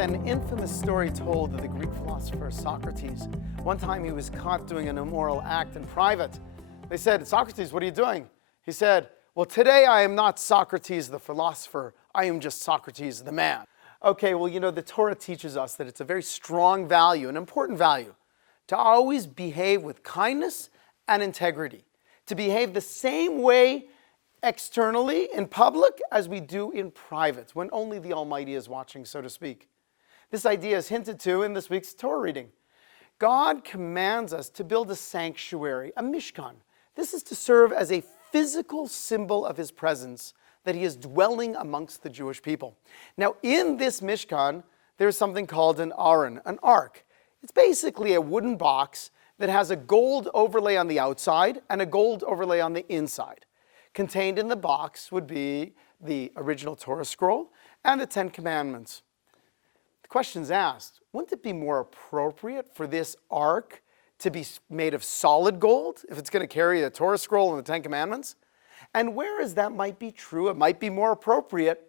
an infamous story told of the Greek philosopher Socrates. One time he was caught doing an immoral act in private. They said, "Socrates, what are you doing?" He said, "Well, today I am not Socrates the philosopher. I am just Socrates the man." Okay, well, the Torah teaches us that it's a very strong value, an important value, to always behave with kindness and integrity, to behave the same way externally in public as we do in private, when only the Almighty is watching, so to speak. This idea is hinted to in this week's Torah reading. God commands us to build a sanctuary, a mishkan. This is to serve as a physical symbol of his presence, that he is dwelling amongst the Jewish people. Now, in this mishkan, there's something called an aron, an ark. It's basically a wooden box that has a gold overlay on the outside and a gold overlay on the inside. Contained in the box would be the original Torah scroll and the 10 Commandments. The question's asked, wouldn't it be more appropriate for this ark to be made of solid gold if it's going to carry the Torah scroll and the 10 Commandments? And whereas that might be true, it might be more appropriate,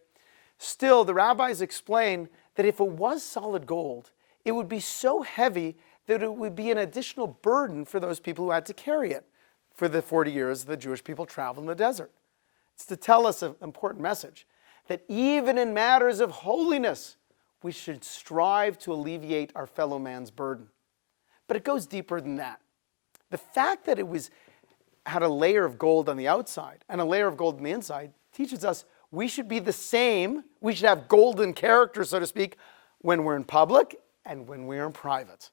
still the rabbis explain that if it was solid gold, it would be so heavy that it would be an additional burden for those people who had to carry it for the 40 years the Jewish people traveled in the desert. It's to tell us an important message, that even in matters of holiness, we should strive to alleviate our fellow man's burden. But it goes deeper than that. The fact that it had a layer of gold on the outside and a layer of gold on the inside teaches us we should be the same, we should have golden character, so to speak, when we're in public and when we're in private.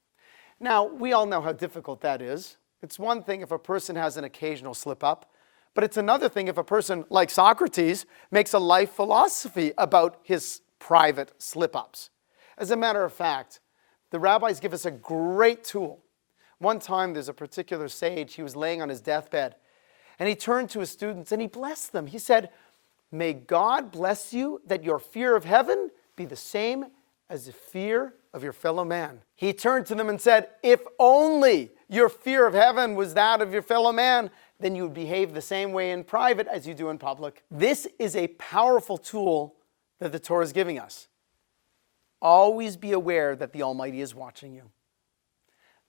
Now, we all know how difficult that is. It's one thing if a person has an occasional slip-up, but it's another thing if a person, like Socrates, makes a life philosophy about his private slip-ups. As a matter of fact, the rabbis give us a great tool. One time there's a particular sage, he was laying on his deathbed, and he turned to his students and he blessed them. He said, "May God bless you that your fear of heaven be the same as the fear of your fellow man." He turned to them and said, "If only your fear of heaven was that of your fellow man, then you would behave the same way in private as you do in public." This is a powerful tool that the Torah is giving us. Always be aware that the Almighty is watching you.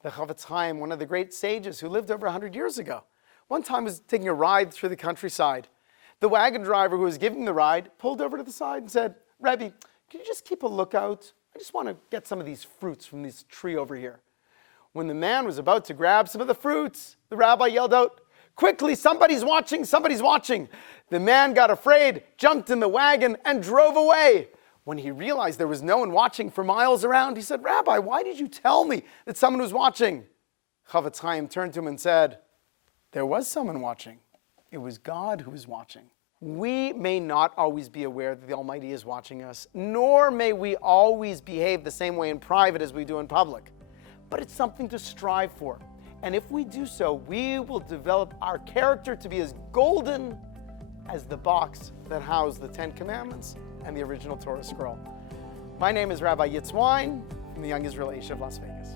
The Chofetz Chaim, one of the great sages who lived over 100 years ago, one time was taking a ride through the countryside. The wagon driver who was giving the ride pulled over to the side and said, "Rebbe, can you just keep a lookout? I just want to get some of these fruits from this tree over here." When the man was about to grab some of the fruits, the rabbi yelled out, "Quickly, somebody's watching, somebody's watching." The man got afraid, jumped in the wagon, and drove away. When he realized there was no one watching for miles around, he said, "Rabbi, why did you tell me that someone was watching?" Chofetz Chaim turned to him and said, "There was someone watching. It was God who was watching." We may not always be aware that the Almighty is watching us, nor may we always behave the same way in private as we do in public. But it's something to strive for. And if we do so, we will develop our character to be as golden as the box that housed the 10 Commandments and the original Torah scroll. My name is Rabbi Yitzwine from the Young Israel Yeshiva of Las Vegas.